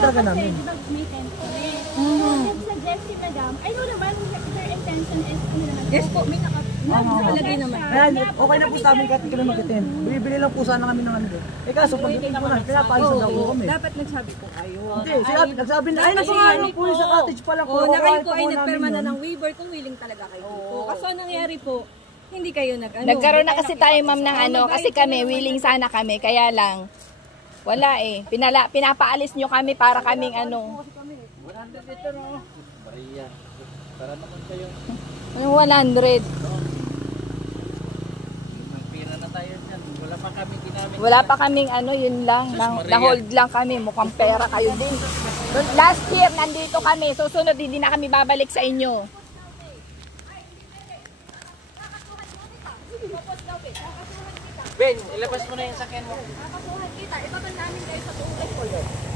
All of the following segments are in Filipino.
talaga namin. May tent kami. Nag-suggest si Madam, I know naman their intention is, Yes po, may nakalagay naman. Ayan, okay na po sa amin kahit hindi kami mag-attend. Bibili lang po sana kami ng ano doon. Eh kaso, pagdating po na, pinapaalis na daw po kami. Dapat nagsabi po kayo. Hindi, nagsabi na, ay nagpangano po yung sa cottage pala po. Oo, na kayo po ay nagperma na ng waiver kung willing talaga kayo dito. Kaso anong nangyari po, hindi kayo Nagkaroon na kasi tayo ma'am ng ano, kasi kami, willing sana kami, kaya lang, wala eh. Pinapaalis nyo kami para kaming ano. 100 dito no? Maria, para naman kayo. Yung 100. Magpira na tayo dyan. Wala pa kami ginamit. Wala pa kaming ano, yun lang. Na-hold lang kami. Mukhang pera kayo din. Last year, nandito kami. Susunod, hindi na kami babalik sa inyo. Ben, ilabas mo na yung sakyan mo.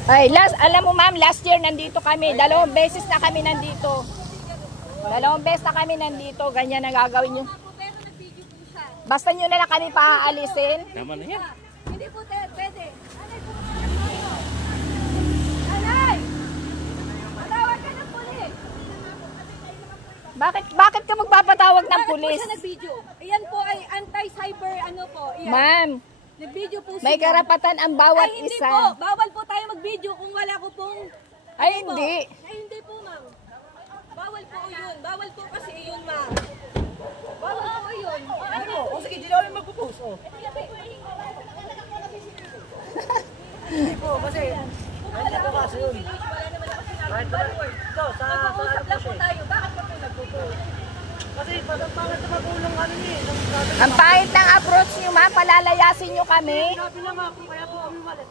Ay, alam mo ma'am, last year nandito kami. 2 beses na kami nandito. 2 beses na kami nandito. Ganyan na gagawin nyo. Basta nyo na lang kami paaalisin. Tama na yan. Hindi po pwede. Alay! Matawag ka ng pulis! Bakit ka magpapatawag ng pulis? Bakit po siya nag-video? Ayan po ay anti-cyber ano po. Ma'am, nag-video po siya. may karapatan ang bawat Ay, hindi isa. po. Bawal po tayo mag-video kung wala ko pong... Ay, ano po. hindi. Ay, hindi po, ma'am. Bawal po yun. Bawal po kasi yun, ma'am. Bawal po yun. Ano po? O sige, di na kami magpo-post. Hindi po, kasi... Ay, ito kasi yun. Kahit naman, ito, sa Nag-uusap lang po tayo. Bakit pa po nagpo-post? kasi pagkapangat na magulong kami Ang pahit ng approach nyo ma'am, palalayasin nyo kami. Sabi na nga po, kaya po kami malit.